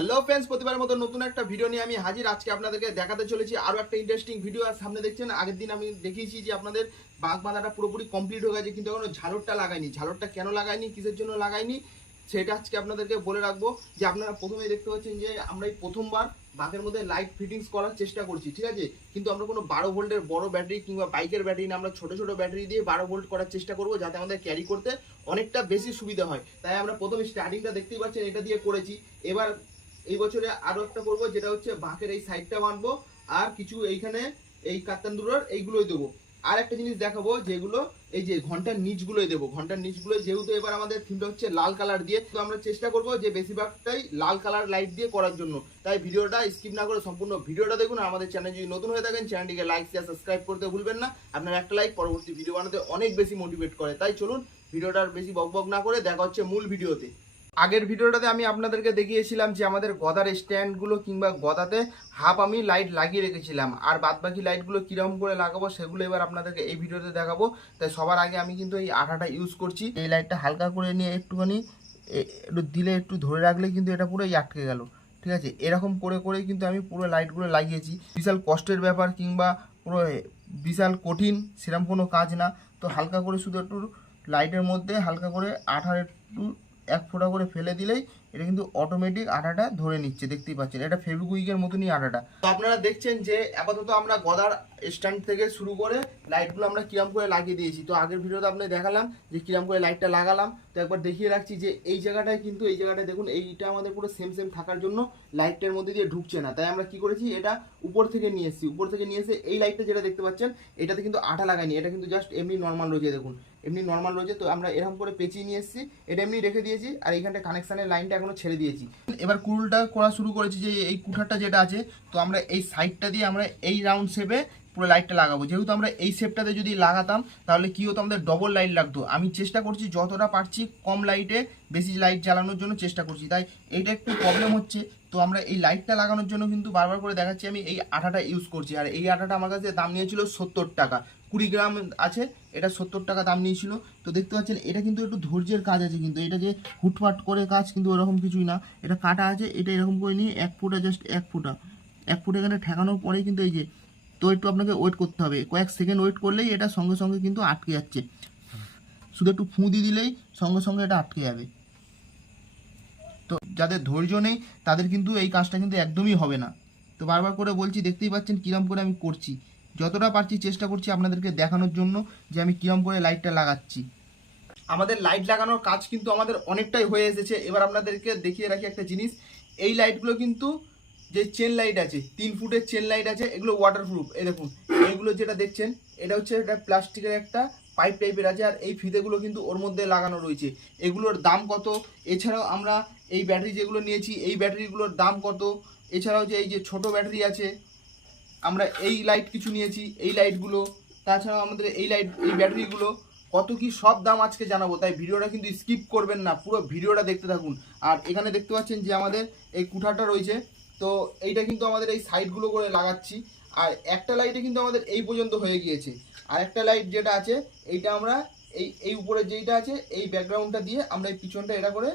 Hello friends প্রতিবারের মতো নতুন একটা ভিডিও নিয়ে আমি হাজির। আজকে আপনাদেরকে দেখাতে চলেছি আরও একটা ইন্টারেস্টিং ভিডিও আর সামনে দেখছেন, আগের দিন আমি দেখিয়েছি যে আপনাদের বাঘ বাঁধাটা পুরোপুরি কমপ্লিট হয়ে গেছে, কিন্তু এখনও ঝালরটা লাগাইনি। ঝালরটা কেন লাগাইনি, কিসের জন্য লাগাইনি, সেটা আজকে আপনাদেরকে বলে রাখব। যে আপনারা প্রথমে দেখতে পাচ্ছেন যে আমরা এই প্রথমবার বাঘের মধ্যে লাইট ফিটিংস করার চেষ্টা করছি, ঠিক আছে? কিন্তু আমরা কোনো বারো ভোল্টের বড় ব্যাটারি কিংবা বাইকের ব্যাটারি না, আমরা ছোটো ছোটো ব্যাটারি দিয়ে বারো ভোল্ট করার চেষ্টা করব, যাতে আমাদের ক্যারি করতে অনেকটা বেশি সুবিধা হয়। তাই আমরা প্রথমে স্টার্টিংটা দেখতেই পাচ্ছেন, এটা দিয়ে করেছি। এবার এই বছরে আরও একটা করব, যেটা হচ্ছে বাঁকের এই সাইডটা বানবো, আর কিছু এইখানে এই কাত্তান্দুরার এইগুলোই দেবো। আর একটা জিনিস দেখাবো, যেগুলো এই যে ঘণ্টার নিচগুলোই দেবো। ঘণ্টার নিচগুলো যেহেতু এবার আমাদের থিমটা হচ্ছে লাল কালার দিয়ে, তো আমরা চেষ্টা করব যে বেশিরভাগটাই লাল কালার লাইট দিয়ে করার জন্য। তাই ভিডিওটা স্কিপ না করে সম্পূর্ণ ভিডিওটা দেখুন আমাদের চ্যানেল যদি নতুন হয়ে থাকেন চ্যানেলটিকে লাইক শেয়ার সাবস্ক্রাইব করতে ভুলবেন না। আপনার একটা লাইক পরবর্তী ভিডিও বানাতে অনেক বেশি মোটিভেট করে। তাই চলুন ভিডিওটার বেশি বক বকবক না করে দেখা হচ্ছে মূল ভিডিওতে আগের ভিডিওটাতে আমি আপনাদেরকে দেখিয়েছিলাম যে আমাদের গদার স্ট্যান্ডগুলো কিংবা গদাতে হাফ আমি লাইট লাগিয়ে রেখেছিলাম। আর বাদবাকি লাইটগুলো কীরকম করে লাগাবো সেগুলো এবার আপনাদেরকে এই ভিডিওতে দেখাবো। তাই সবার আগে আমি কিন্তু এই আঠাটা ইউজ করছি। এই লাইটটা হালকা করে নিয়ে একটুখানি একটু দিলে একটু ধরে রাখলে কিন্তু এটা পুরোই আটকে গেল। ঠিক আছে? এরকম করে করেই কিন্তু আমি পুরো লাইটগুলো লাগিয়েছি। বিশাল কষ্টের ব্যাপার কিংবা পুরো বিশাল কঠিন সেরকম কোনো কাজ না। তো হালকা করে শুধু একটু লাইটের মধ্যে হালকা করে আঠার একটু এক ফোঁটা করে ফেলে দিলেই এটা কিন্তু অটোমেটিক আটাটা ধরে নিচ্ছে, দেখতেই পাচ্ছেন। এটা ফেভিকুইকের মতনই আটাটা। তো আপনারা দেখছেন যে আপাতত আমরা গদার স্ট্যান্ড থেকে শুরু করে লাইটগুলো আমরা কিরাম করে লাগিয়ে দিয়েছি। তো আগের ভিডিওতে আপনাদের দেখালাম যে কিরাম করে লাইটটা লাগালাম। তো একবার দেখিয়ে রাখছি যে এই জায়গাটায় কিন্তু, এই জায়গাটায় দেখুন, এইটা আমাদের পুরো সেম সেম থাকার জন্য লাইটটার মধ্যে দিয়ে ঢুকছে না। তাই আমরা কি করেছি, এটা উপর থেকে নিয়ে এসেছি। উপর থেকে নিয়ে এসে এই লাইটটা যেটা দেখতে পাচ্ছেন, এটাতে কিন্তু আঠা লাগাইনি। এটা কিন্তু জাস্ট এমনি নর্মাল রয়েছে, দেখুন। এমনি নর্মাল রয়েছে, তো আমরা এরকম করে পেঁচিয়ে নিয়ে এসেছি, এটা এমনি রেখে দিয়েছি, আর এইখানটা কানেকশানের লাইনটা এখনও ছেড়ে দিয়েছি। এবার কুরুলটা করা শুরু করেছি যে, এই কুঠারটা যেটা আছে, তো আমরা এই সাইডটা দিয়ে আমরা এই রাউন্ড শেপে পুরো লাইটটা লাগাবো। যেহেতু আমরা এই শেপটাতে যদি লাগাতাম, তাহলে কী হতো? আমাদের ডবল লাইট লাগতো। আমি চেষ্টা করছি যতটা পারছি কম লাইটে বেশি লাইট জ্বালানোর জন্য চেষ্টা করছি। তাই এইটা একটু প্রবলেম হচ্ছে। তো আমরা এই লাইটটা লাগানোর জন্য কিন্তু বারবার করে দেখাচ্ছি, আমি এই আঠাটা ইউজ করছি। আর এই আঠাটা আমার কাছে দাম নিয়েছিল সত্তর টাকা। কুড়ি গ্রাম আছে, এটা সত্তর টাকা দাম নিয়েছিল। তো দেখতে পাচ্ছেন, এটা কিন্তু একটু ধৈর্যের কাজ আছে কিন্তু, এটা যে হুটফাট করে কাজ কিন্তু ওরকম কিছুই না। এটা কাটা আছে, এটা এরকম করে নিয়ে এক ফুটা জাস্ট এক ফুটা। এক ফুট এখানে ঠেকানোর পরেই কিন্তু এই যে, তো একটু আপনাকে ওয়েট করতে হবে। কয়েক সেকেন্ড ওয়েট করলেই এটা সঙ্গে সঙ্গে কিন্তু আটকে যাচ্ছে। শুধু একটু ফুঁ দিয়ে দিলেই সঙ্গে সঙ্গে এটা আটকে যাবে। তো যাদের ধৈর্য নেই, তাদের কিন্তু এই কাজটা কিন্তু একদমই হবে না। তো বারবার করে বলছি, দেখতেই পাচ্ছেন কিরম করে আমি করছি। যতটা পারছি চেষ্টা করছি আপনাদেরকে দেখানোর জন্য যে আমি কিরম করে লাইটটা লাগাচ্ছি। আমাদের লাইট লাগানোর কাজ কিন্তু আমাদের অনেকটাই হয়ে এসেছে। এবার আপনাদেরকে দেখিয়ে রাখি একটা জিনিস। এই লাইটগুলো কিন্তু যে চেন লাইট আছে, তিন ফুটের চেন লাইট আছে, এগুলো ওয়াটারপ্রুফ এই দেখুন, এইগুলো যেটা দেখছেন, এটা হচ্ছে এটা প্লাস্টিকের একটা পাইপ টাইপের আছে, আর এই ফিতেগুলো কিন্তু ওর মধ্যে লাগানো রয়েছে। এগুলোর দাম কত? এছাড়াও আমরা এই ব্যাটারি যেগুলো নিয়েছি, এই ব্যাটারিগুলোর দাম কত? এছাড়াও যে এই যে ছোট ব্যাটারি আছে আমরা এই লাইট কিছু নিয়েছি, এই লাইটগুলো তাছাড়াও আমাদের এই লাইট এই ব্যাটারিগুলো কত কি সব দাম আজকে জানাব, তাই ভিডিওটা কিন্তু স্কিপ করবেন না, পুরো ভিডিওটা দেখতে থাকুন। আর এখানে দেখতে পাচ্ছেন যে আমাদের এই কুঠারটা রয়েছে, তো এইটা কিন্তু আমাদের এই সাইডগুলো করে লাগাচ্ছি। আর একটা লাইটে কিন্তু আমাদের এই পর্যন্ত হয়ে গিয়েছে। আর একটা লাইট যেটা আছে, এইটা আমরা এই এই উপরে যেইটা আছে, এই ব্যাকগ্রাউন্ডটা দিয়ে আমরা এই পিছনটা এটা করে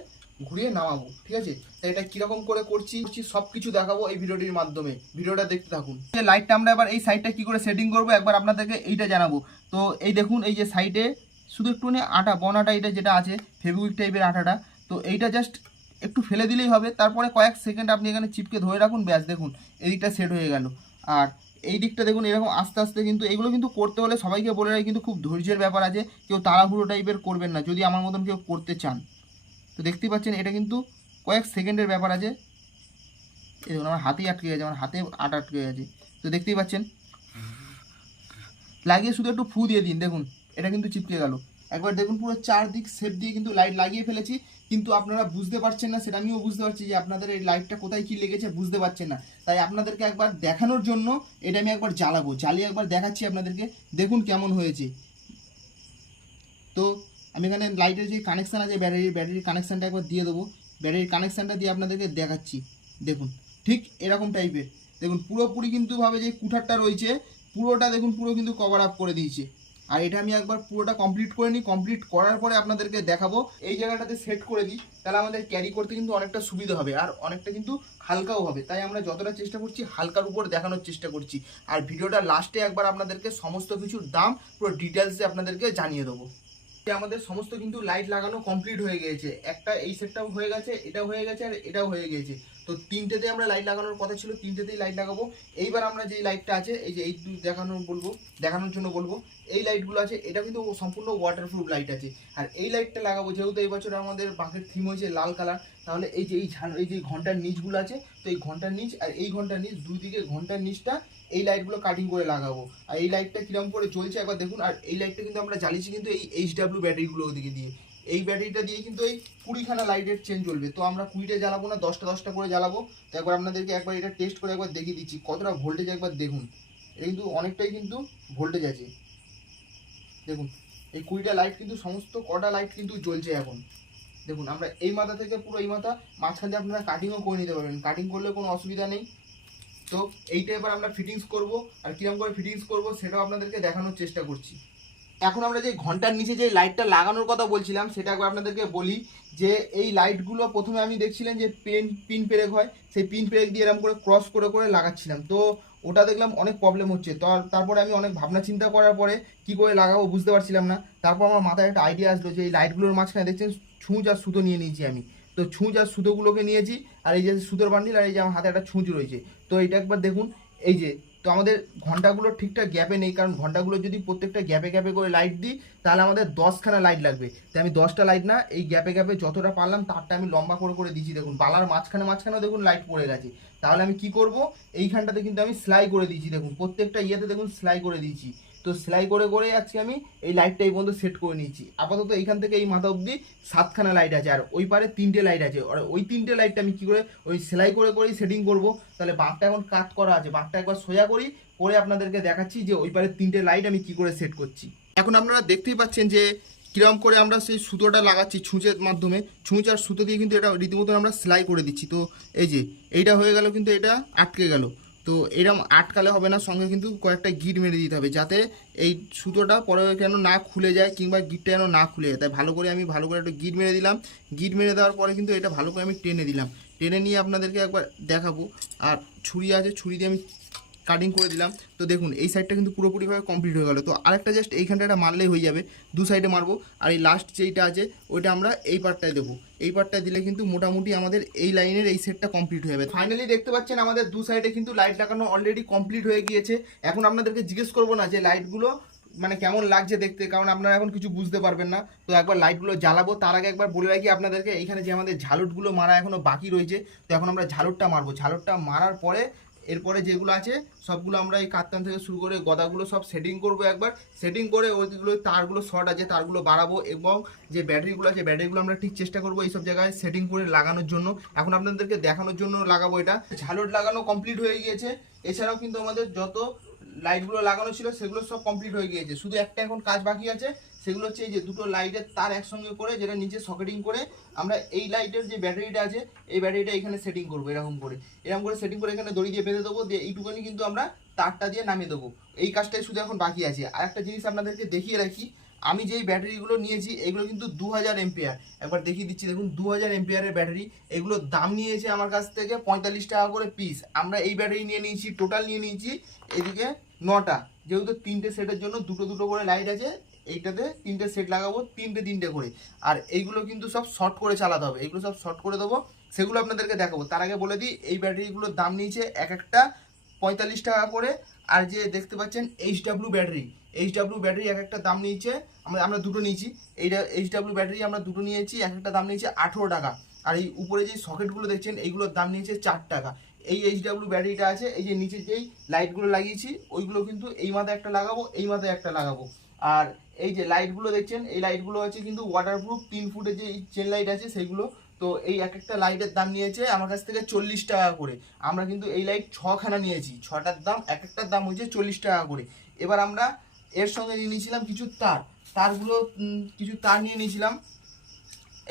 ঘুরিয়ে নামাবো, ঠিক আছে? তাই এটা কীরকম করে করছি সব কিছু দেখাবো এই ভিডিওটির মাধ্যমে। ভিডিওটা দেখতে থাকুন। লাইটটা আমরা এবার এই সাইডটা কি করে সেটিং করব, একবার আপনাদেরকে এইটা জানাব। তো এই দেখুন, এই যে সাইডে শুধু একটুখানি আটা, বন আটা এটা যেটা আছে ফেব্রিক টাইপের আটাটা। তো এইটা জাস্ট একটু ফেলে দিলেই হবে, তারপরে কয়েক সেকেন্ড আপনি এখানে চিপকে ধরে রাখুন, ব্যাস দেখুন, এদিকটা সেট হয়ে গেল। আর এই দিকটা দেখুন, এরকম আস্তে আস্তে কিন্তু এগুলো কিন্তু করতে হলে সবাইকে বলে রাখি, কিন্তু খুব ধৈর্যের ব্যাপার আছে, কেউ তাড়াহুড়ো টাইপের করবেন না, যদি আমার মতন কেউ করতে চান। তো দেখতেই পাচ্ছেন, এটা কিন্তু কয়েক সেকেন্ডের ব্যাপার আছে। এই দেখুন, আমার হাতেই আটকে গেছে, আমার হাতে আটা আটকে গেছে। তো দেখতেই পাচ্ছেন, লাগিয়ে শুধু একটু ফু দিয়ে দিন, দেখুন, এটা কিন্তু চিপকে গেল। একবার দেখুন, পুরো চারদিক সেপ দিয়ে কিন্তু লাইট লাগিয়ে ফেলেছি, কিন্তু আপনারা বুঝতে পারছেন না, সেটা আমিও বুঝতে পারছি যে আপনাদের এই লাইটটা কোথায় কী লেগেছে, বুঝতে পারছেন না। তাই আপনাদেরকে একবার দেখানোর জন্য এটা আমি একবার জ্বালাবো, জ্বালিয়ে একবার দেখাচ্ছি আপনাদেরকে, দেখুন কেমন হয়েছে। তো আমি এখানে লাইটের যে কানেকশান আছে ব্যাটারির ব্যাটারির কানেকশানটা একবার দিয়ে দেবো। ব্যাটারির কানেকশানটা দিয়ে আপনাদেরকে দেখাচ্ছি। দেখুন, ঠিক এরকম টাইপের দেখুন, পুরোপুরি কিন্তু ভাবে যে কুঠারটা রয়েছে, পুরোটা দেখুন, পুরো কিন্তু কভার আপ করে দিয়েছে। আর এটা আমি একবার পুরোটা কমপ্লিট করে নিই। কমপ্লিট করার পরে আপনাদেরকে দেখাবো। এই জায়গাটাতে সেট করে দিই। তাহলে আমাদের ক্যারি করতে কিন্তু অনেকটা সুবিধা হবে। আর অনেকটা কিন্তু হালকাও হবে। তাই আমরা যতটা চেষ্টা করছি, হালকার উপর দেখানোর চেষ্টা করছি। আর ভিডিওটা লাস্টে একবার আপনাদেরকে সমস্ত কিছুর দাম পুরো ডিটেলসে আপনাদেরকে জানিয়ে দেবো। আমাদের সমস্ত কিন্তু লাইট লাগানো কমপ্লিট হয়ে গিয়েছে। একটা এই সেটটাও হয়ে গেছে, এটাও হয়ে গেছে আর এটাও হয়ে গিয়েছে। তো তিনটেতে আমরা লাইট লাগানোর কথা ছিল, তিনটেতেই লাইট লাগাবো। এইবার আমরা যেই লাইটটা আছে, এই যে এই দেখানোর বলব, দেখানোর জন্য বলব, এই লাইটগুলো আছে, এটা কিন্তু সম্পূর্ণ ওয়াটারপ্রুফ লাইট আছে। আর এই লাইটটা লাগাবো, যেহেতু এই বছর আমাদের বাঁকের থিম হয়েছে লাল কালার তাহলে এই যে এই এই যে ঘণ্টার নিচগুলো আছে, তো এই ঘণ্টার নিচ আর এই ঘণ্টার নিচ দুই দিকে ঘণ্টার নিচটা এই লাইটগুলো কাটিং করে লাগাবো। আর এই লাইটটা কীরকম করে চলছে একবার দেখুন, আর এই লাইটটা কিন্তু আমরা জ্বালিয়েছি কিন্তু এই এইচ ডাব্লিউ ব্যাটারিগুলো ওদিকে দিয়ে। এই ব্যাটারিটা দিয়ে কিন্তু এই কুড়িখানা লাইটের চেন চলবে তো আমরা কুড়িটা জ্বালাবো না, দশটা দশটা করে জ্বালাবো। তো একবার আপনাদেরকে একবার এটা টেস্ট করে একবার দেখিয়ে দিচ্ছি, কতটা ভোল্টেজ একবার দেখুন। এটা কিন্তু অনেকটাই কিন্তু ভোল্টেজ আছে। দেখুন, এই কুড়িটা লাইট কিন্তু সমস্ত কটা লাইট কিন্তু জ্বলছে এখন। দেখুন, আমরা এই মাথা থেকে পুরো এই মাথা, মাঝখান দিয়ে আপনারা কাটিংও করে নিতে পারবেন। কাটিং করলে কোনো অসুবিধা নেই। তো এইটা এবার আমরা ফিটিংস করব, আর কীরকম করে ফিটিংস করব সেটাও আপনাদেরকে দেখানোর চেষ্টা করছি। এখন আমরা যে ঘণ্টার নিচে যে লাইটটা লাগানোর কথা বলছিলাম, সেটা একবার আপনাদেরকে বলি যে এই লাইটগুলো প্রথমে আমি দেখছিলাম যে পেন পিন পেরেক হয়, সেই পিন পেরেক দিয়ে এরকম করে ক্রস করে করে লাগাচ্ছিলাম। তো ওটা দেখলাম অনেক প্রবলেম হচ্ছে। তারপরে আমি অনেক ভাবনা চিন্তা করার পরে কি করে লাগাবো বুঝতে পারছিলাম না। তারপর আমার মাথায় একটা আইডিয়া আসলো যে এই লাইটগুলোর মাঝখানে দেখছেন ছুঁচ আর সুতো নিয়ে নিয়েছি আমি। তো ছুঁচ আর সুতোগুলোকে নিয়েছি, আর এই যে সুতোর বান্ডিল আর এই যে আমার হাতে একটা ছুঁচ রয়েছে। তো এটা একবার দেখুন, এই যে, তো আমাদের ঘন্টাগুলো ঠিকঠাক গ্যাপে নেই, কারণ ঘন্টাগুলো যদি প্রত্যেকটা গ্যাপে গ্যাপে করে লাইট দিই, তাহলে আমাদের দশখানা লাইট লাগবে। তাই আমি দশটা লাইট না, এই গ্যাপে গ্যাপে যতটা পারলাম, তারটা আমি লম্বা করে করে দিচ্ছি। দেখুন, বালার মাঝখানে মাঝখানেও দেখুন লাইট পড়ে গেছে। তাহলে আমি কি করব? এইখানটাতে কিন্তু আমি সেলাই করে দিয়েছি দেখুন, প্রত্যেকটা ইয়েতে দেখুন সেলাই করে দিয়েছি তো সেলাই করে করে আজকে আমি এই লাইটটা এই পর্যন্ত সেট করে নিয়েছি। আপাতত এইখান থেকে এই মাথা অবধি সাতখানা লাইট আছে, আর ওই পারে তিনটে লাইট আছে। আর ওই তিনটে লাইটটা আমি কি করে, ওই সেলাই করে করেই সেটিং করব। তাহলে বাঁকটা এখন কাট করা আছে। বাঁকটা একবার সোজা করি, করে আপনাদেরকে দেখাচ্ছি যে ওই পারে তিনটে লাইট আমি কি করে সেট করছি। এখন আপনারা দেখতেই পাচ্ছেন যে কীরকম করে আমরা সেই সুতোটা লাগাচ্ছি ছুঁচের মাধ্যমে। ছুঁচ আর সুতো দিয়ে কিন্তু এটা রীতিমতো আমরা সেলাই করে দিচ্ছি। তো এই যে, এইটা হয়ে গেল কিন্তু এটা আটকে গেল। তো এরকম আটকালে হবে না, সঙ্গে কিন্তু কয়েকটা গিট মেরে দিতে হবে যাতে এই সুতোটা পরে কেন না খুলে যায় কিংবা গিটটা যেন না খুলে যায়। তাই ভালো করে আমি ভালো করে একটা গিট মেরে দিলাম। গিট মেরে দেওয়ার পরে কিন্তু এটা ভালো করে আমি টেনে দিলাম। টেনে নিয়ে আপনাদেরকে একবার দেখাবো। আর ছুরি আছে, ছুরি দিয়ে আমি কাটিং করে দিলাম। তো দেখুন, এই সাইডটা কিন্তু পুরোপুরিভাবে কমপ্লিট হয়ে গেল। তো আরেকটা জাস্ট এইখানটা একটা মারলেই হয়ে যাবে। দু সাইডে মারবো। আর এই লাস্ট যেইটা আছে, ওইটা আমরা এই পার্টটায় দেবো। এই পার্টটায় দিলে কিন্তু মোটামুটি আমাদের এই লাইনের এই সেটটা কমপ্লিট হয়ে যাবে। ফাইনালি দেখতে পাচ্ছেন আমাদের দু সাইডে কিন্তু লাইট লাগানো অলরেডি কমপ্লিট হয়ে গিয়েছে। এখন আপনাদেরকে জিজ্ঞেস করব না যে লাইটগুলো মানে কেমন লাগছে দেখতে, কারণ আপনারা এখন কিছু বুঝতে পারবেন না। তো একবার লাইটগুলো জ্বালাবো, তার আগে একবার বলে রাখি আপনাদেরকে, এইখানে যে আমাদের ঝালুটগুলো মারা এখনও বাকি রয়েছে, তো এখন আমরা ঝালুটটা মারবো। ঝালুটটা মারার পরে এরপরে যেগুলো আছে, সবগুলো আমরা এই কাত্তান থেকে শুরু করে গদাগুলো সব সেটিং করব একবার। সেটিং করে ওইগুলো, তারগুলো শর্ট আছে, তারগুলো বাড়াবো এবং যে ব্যাটারিগুলো আছে ব্যাটারিগুলো আমরা ঠিক চেষ্টা করব এইসব জায়গায় সেটিং করে লাগানোর জন্য। এখন আপনাদেরকে দেখানোর জন্য লাগাবো এটা। ঝালট লাগানো কমপ্লিট হয়ে গিয়েছে। এছাড়াও কিন্তু আমাদের যত লাইটগুলো লাগানো ছিল, সেগুলো সব কমপ্লিট হয়ে গিয়েছে। শুধু একটা এখন কাজ বাকি আছে, সেগুলো হচ্ছে এই যে দুটো লাইটের তার একসঙ্গে করে, যেটা নিচে সকেটিং করে, আমরা এই লাইটের যে ব্যাটারিটা আছে, এই ব্যাটারিটা এখানে সেটিং করব, এরকম করে। এরকম করে সেটিং করে এখানে দড়ি দিয়ে বেঁধে দেবো, দিয়ে এইটুকুনি কিন্তু আমরা তারটা দিয়ে নামিয়ে দেবো। এই কাজটাই শুধু এখন বাকি আছে। আর একটা জিনিস আপনাদেরকে দেখিয়ে রাখি আমি যেই ব্যাটারিগুলো নিয়েছি, এগুলো কিন্তু দু হাজার এমপিআর একবার দেখিয়ে দিচ্ছি, দেখুন দু হাজার এমপিআরের ব্যাটারি। এগুলোর দাম নিয়েছে আমার কাছ থেকে পঁয়তাল্লিশ টাকা করে পিস আমরা এই ব্যাটারি নিয়ে নিয়েছি টোটাল নিয়ে নিয়েছি এদিকে নটা। যেহেতু তিনটে সেটের জন্য দুটো দুটো করে লাইট আছে, এইটাতে তিনটে সেট লাগাবো, তিনটে তিনটে করে। আর এইগুলো কিন্তু সব শর্ট করে চালাতে হবে। এইগুলো সব শর্ট করে দেবো, সেগুলো আপনাদেরকে দেখাবো। তার আগে বলে দিই, এই ব্যাটারিগুলোর দাম নিয়েছে এক একটা পঁয়তাল্লিশ টাকা করে। আর যে দেখতে পাচ্ছেন H W battery H W battery এক একটা দাম নিয়েছে, আমরা আমরা দুটো নিয়েছি। এইটা এইচ ডাব্লিউ ব্যাটারি আমরা দুটো নিয়েছি, এক একটা দাম নিয়েছে আঠেরো টাকা। আর এই উপরে যে সকেটগুলো দেখছেন, এইগুলোর দাম নিয়েছে চার টাকা। এই এইচ ডাব্লিউ ব্যাটারিটা আছে, এই যে নিচে যেই লাইটগুলো লাগিয়েছি, ওইগুলো কিন্তু এই মাথায় একটা লাগাবো, এই মাথায় একটা লাগাবো। আর এই যে লাইটগুলো দেখছেন, এই লাইটগুলো আছে কিন্তু ওয়াটারপ্রুফ তিন ফুটের যে চেন লাইট আছে, সেইগুলো তো এই এক একটা লাইটের দাম নিয়েছে আমার কাছ থেকে চল্লিশ টাকা করে। আমরা কিন্তু এই লাইট ছখানা নিয়েছি। ছটার দাম, এক একটার দাম হয়েছে চল্লিশ টাকা করে। এবার আমরা এর সঙ্গে নিয়ে নিয়েছিলাম কিছু তার। তারগুলো কিছু তার নিয়ে নিয়েছিলাম।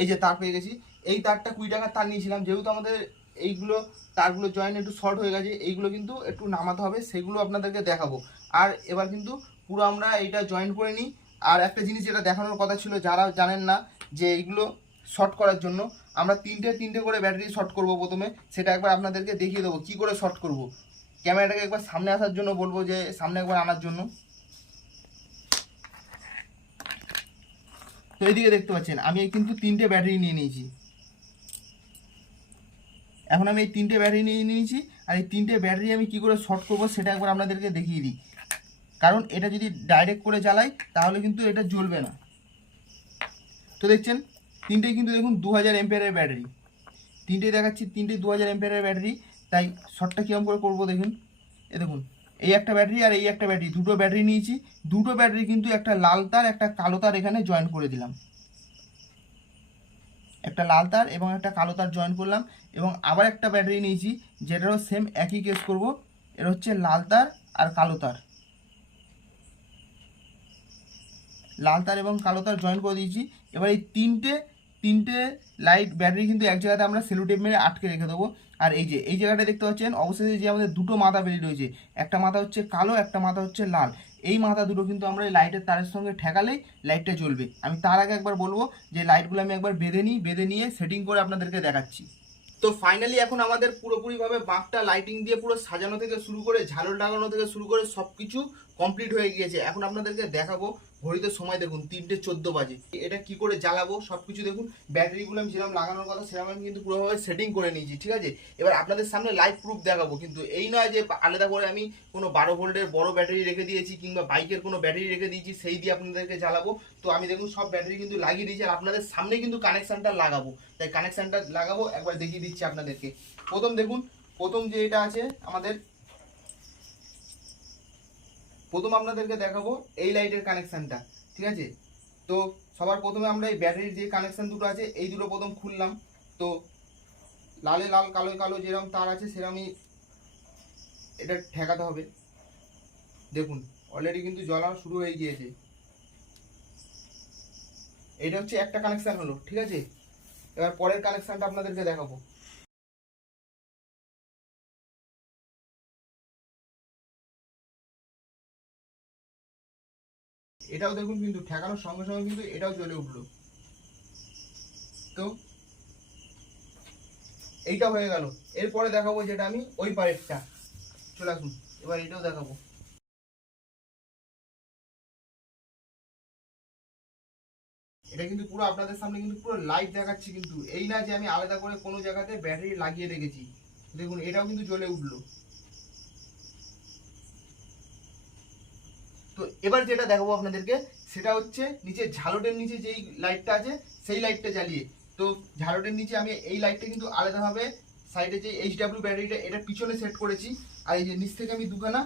এই যে তার পেয়ে গেছি। এই তারটা কুড়ি টাকার তার নিয়েছিলাম। যেহেতু আমাদের এইগুলো, তারগুলো জয়েন একটু শর্ট হয়ে গেছে, এইগুলো কিন্তু একটু নামাতে হবে, সেগুলো আপনাদেরকে দেখাবো। আর এবার কিন্তু পুরো আমরা এইটা জয়েন করে নিই। আর একটা জিনিস যেটা দেখানোর কথা ছিল, যারা জানেন না যে এইগুলো শর্ট করার জন্য। আমরা তিনটে তিনটে করে ব্যাটারি শর্ট করব প্রথমে। সেটা একবার আপনাদেরকে দেখিয়ে দেবো। কী করে শর্ট করব? ক্যামেরাটাকে একবার সামনে আসার জন্য বলব যে, সামনে একবার আনার জন্য। তো এইদিকে দেখতে পাচ্ছেন, আমি কিন্তু তিনটে ব্যাটারি নিয়ে নিয়েছি। এখন আমি এই তিনটে ব্যাটারি নিয়ে নিয়েছি, আর এই তিনটে ব্যাটারি আমি কি করে শর্ট করব সেটা একবার আপনাদেরকে দেখিয়ে দিই। কারণ এটা যদি ডাইরেক্ট করে জ্বালাই, তাহলে কিন্তু এটা জ্বলবে না। তো দেখছেন তিনটেই কিন্তু দেখুন দু হাজার এমপিয়ারের ব্যাটারি তিনটেই দেখাচ্ছি, তিনটেই দু হাজার এমপিয়ারের ব্যাটারি তাই শর্টটা কীরকম করে করব দেখুন? এ দেখুন, এই একটা ব্যাটারি আর এই একটা ব্যাটারি দুটো ব্যাটারি নিয়েছি। দুটো ব্যাটারি কিন্তু একটা লাল তার, একটা কালো তার এখানে জয়েন করে দিলাম। একটা লাল তার এবং একটা কালো তার জয়েন করলাম এবং আবার একটা ব্যাটারি নিয়েছি, যেটারও সেম একই কেস করব। এর হচ্ছে লাল তার আর কালো তার। লাল তার এবং কালো তার জয়েন করে দিয়েছি। এবার এই তিনটে তিনটে লাইট ব্যাটারি কিন্তু এক জায়গাতে আমরা সেলুটেপ মেরে আটকে রেখে দেবো। আর এই যে, এই জায়গাটা দেখতে পাচ্ছেন অবশ্যই যে আমাদের দুটো মাথা বেরিয়ে রয়েছে, একটা মাথা হচ্ছে কালো, একটা মাথা হচ্ছে লাল। এই মাথা দুটো কিন্তু আমরা এই লাইটের তারের সঙ্গে ঠেকালেই লাইটটা জ্বলবে। আমি তার আগে একবার বলব যে লাইটগুলো আমি একবার বেঁধে নিই, বেঁধে নিয়ে সেটিং করে আপনাদেরকে দেখাচ্ছি। তো ফাইনালি এখন আমাদের পুরোপুরিভাবে বাঁকটা লাইটিং দিয়ে পুরো সাজানো থেকে শুরু করে, ঝালর লাগানো থেকে শুরু করে সব কিছু কমপ্লিট হয়ে গিয়েছে। এখন আপনাদেরকে দেখাবো ঘড়িতে সময় দেখুন, তিনটে চোদ্দ বাজে। এটা কি করে জ্বালাবো? সব কিছু দেখুন, ব্যাটারিগুলো আমি যেরকম লাগানোর কথা, সেরকম আমি কিন্তু পুরোভাবে সেটিং করে নিয়েছি, ঠিক আছে? এবার আপনাদের সামনে লাইভ প্রুফ দেখাবো, কিন্তু এই নয় যে আলাদা করে আমি কোনো বারো ভোল্টের বড় ব্যাটারি রেখে দিয়েছি কিংবা বাইকের কোনো ব্যাটারি রেখে দিয়েছি, সেই দিয়ে আপনাদেরকে জ্বালাবো। তো আমি দেখুন, সব ব্যাটারি কিন্তু লাগিয়ে দিয়েছি, আর আপনাদের সামনে কিন্তু কানেকশানটা লাগাবো। তাই কানেকশানটা লাগাবো, একবার দেখিয়ে দিচ্ছি আপনাদেরকে। প্রথম দেখুন, প্রথম যে এটা আছে আমাদের প্রথম আপনাদেরকে দেখাবো এই লাইটের কানেকশানটা, ঠিক আছে? তো সবার প্রথমে আমরা এই ব্যাটারির যে কানেকশান দুটো আছে, এই দুটো প্রথম খুললাম। তো লালে, লাল, কালো কালো যেরকম তার আছে, সেরকমই এটা ঠেকাতে হবে। দেখুন অলরেডি কিন্তু জ্বলানো শুরু হয়ে গিয়েছে। এটা হচ্ছে একটা কানেকশান হলো, ঠিক আছে? এবার পরের কানেকশানটা আপনাদেরকে দেখাবো। এটাও দেখুন কিন্তু, ঠেকানোর সঙ্গে সঙ্গে কিন্তু এটাও জ্বলে উঠল। তো এইটা হয়ে গেল। এরপরে দেখাবো যেটা আমি ওই পারেরটা। চলে আসুন, এবার এটাও দেখাবো। এটা কিন্তু পুরো আপনাদের সামনে কিন্তু পুরো লাইভ দেখাচ্ছি কিন্তু। এই না যে আমি আলাদা করে কোনো জায়গাতে ব্যাটারি লাগিয়ে রেখেছি। দেখুন, এটাও কিন্তু জ্বলে উঠল। তো এবার যেটা দেখাবো আপনাদেরকে, সেটা হচ্ছে নিচে ঝালটের নিচে যেই লাইটটা আছে, সেই লাইটটা জ্বালিয়ে। তো ঝালটের নিচে আমি এই লাইটটা কিন্তু আলাদাভাবে সাইডে যে এইচ ডাব্লিউ ব্যাটারিটা এটা পিছনে সেট করেছি। আর এই যে নিচ থেকে আমি দুখানা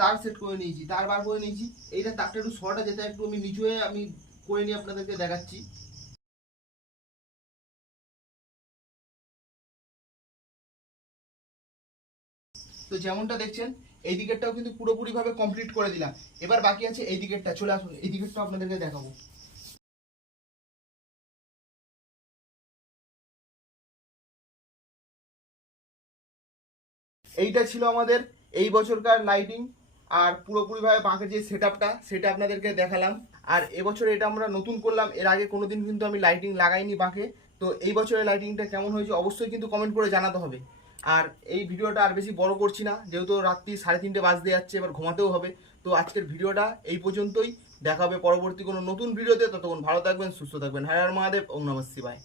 তার সেট করে নিয়েছি, তার বার করে নিয়েছি। এইটা তারটা একটু শর্টা যেটা একটু আমি নিচু হয়ে আমি করে নিয়ে আপনাদেরকে দেখাচ্ছি। তো যেমনটা দেখছেন এই দিকেরটাও কিন্তু পুরোপুরিভাবে কমপ্লিট করে দিলাম। এবার বাকি আছে এই দিকেরটা। চলে আসুন, এই দিকেরটা আপনাদেরকে দেখাবো। এইটা ছিল আমাদের এই বছরকার লাইটিং আর পুরোপুরিভাবে বাঁকের যে সেট আপটা সেটা আপনাদেরকে দেখালাম। আর এবছর এটা আমরা নতুন করলাম, এর আগে কোনোদিন কিন্তু আমি লাইটিং লাগাইনি বাঁকে। তো এই বছরের লাইটিংটা কেমন হয়েছে অবশ্যই কিন্তু কমেন্ট করে জানাতে হবে। আর এই ভিডিওটা আর বেশি বড় করছি না, যেহেতু রাত্রি সাড়ে তিনটে বাজতে যাচ্ছে, এবার ঘুমাতেও হবে। তো আজকের ভিডিওটা এই পর্যন্তই। দেখা হবে পরবর্তী কোনো নতুন ভিডিওতে, ততক্ষণ ভালো থাকবেন, সুস্থ থাকবেন। হ্যাঁ মহাদেব, ওম নমস্তি শিবায়।